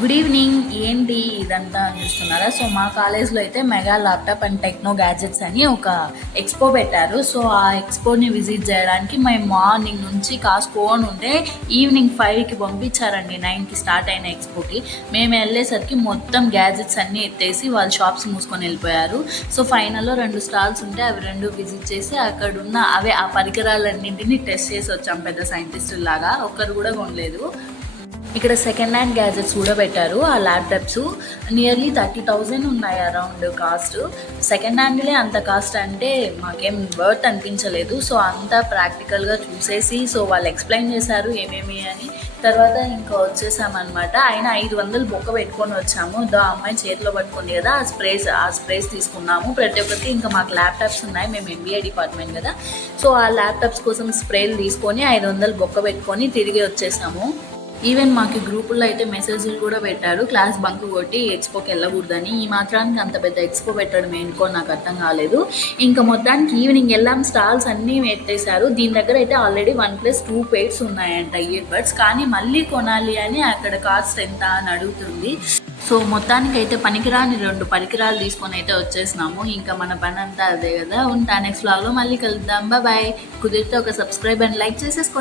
Good evening. ఏంటి ఇదంతా చూస్తున్నారా? సో మా కాలేజ్లో అయితే mega laptop and techno gadgets అని ఒక ఎక్స్పో పెట్టారు. సో ఆ ఎక్స్పోని విజిట్ చేయడానికి మేము మార్నింగ్ నుంచి కాసుకోని ఉంటే ఈవినింగ్ 5కి పంపించారండి. 9కి స్టార్ట్ అయిన ఎక్స్పోకి మేము వెళ్ళేసరికి మొత్తం గ్యాజెట్స్ అన్నీ ఎత్తేసి వాళ్ళ షాప్స్ మూసుకొని వెళ్ళిపోయారు. సో ఫైనల్లో 2 స్టాల్స్ ఉంటే అవి 2 విజిట్ చేసి అక్కడున్న ఆ పరికరాలన్నింటినీ టెస్ట్ చేసి వచ్చాం. పెద్ద సైంటిస్టుల లాగా ఒక్కరు కూడా కొనలేదు. ఇక్కడ సెకండ్ హ్యాండ్ గ్యాజెట్స్ కూడా పెట్టారు. ఆ ల్యాప్టాప్స్ నియర్లీ 30,000 ఉన్నాయి అరౌండ్ కాస్ట్. సెకండ్ హ్యాండ్లే అంత కాస్ట్ అంటే మాకేం వర్త్ అనిపించలేదు. సో అంతా ప్రాక్టికల్గా చూసేసి సో వాళ్ళు ఎక్స్ప్లెయిన్ చేశారు ఏమేమి అని. తర్వాత ఇంకా వచ్చేసామన్నమాట. ఆయన 500 బొక్క పెట్టుకొని వచ్చాము. దా అమ్మాయి చేతిలో పట్టుకుంది కదా, ఆ స్ప్రేస్ తీసుకున్నాము ప్రతి ఒక్కరికి. ఇంకా మాకు ల్యాప్టాప్స్ ఉన్నాయి, మేము ఎంబీఏ డిపార్ట్మెంట్ కదా. సో ఆ ల్యాప్టాప్స్ కోసం స్ప్రేలు తీసుకొని 500 బొక్క పెట్టుకొని తిరిగి వచ్చేసాము. ఈవెన్ మాకు గ్రూపుల్లో అయితే మెసేజ్లు కూడా పెట్టారు, క్లాస్ బంక్ కొట్టి ఎక్స్పోకి వెళ్ళకూడదని. ఈ మాత్రానికి అంత పెద్ద ఎక్స్పో పెట్టడం ఏంటో నాకు అర్థం కాలేదు. ఇంకా మొత్తానికి ఈవినింగ్ వెళ్ళాం, స్టాల్స్ అన్నీ ఎత్తేసారు. దీని దగ్గర అయితే ఆల్రెడీ 1+2 పెయిర్స్ ఉన్నాయంట ఇయర్ బడ్స్, కానీ మళ్ళీ కొనాలి అని అక్కడ కాస్ట్ ఎంత అని అడుగుతుంది. సో మొత్తానికి అయితే పనికిరాని 2 పరికరాలు తీసుకొని అయితే వచ్చేసినాము. ఇంకా మన పని అంతా అదే కదా. ఉంటా నెక్స్ట్ వ్లాగ్లో మళ్ళీ కలుద్దాం. బాయ్. కుదిరితే ఒక సబ్స్క్రైబ్ అండ్ లైక్ చేసేసుకోండి.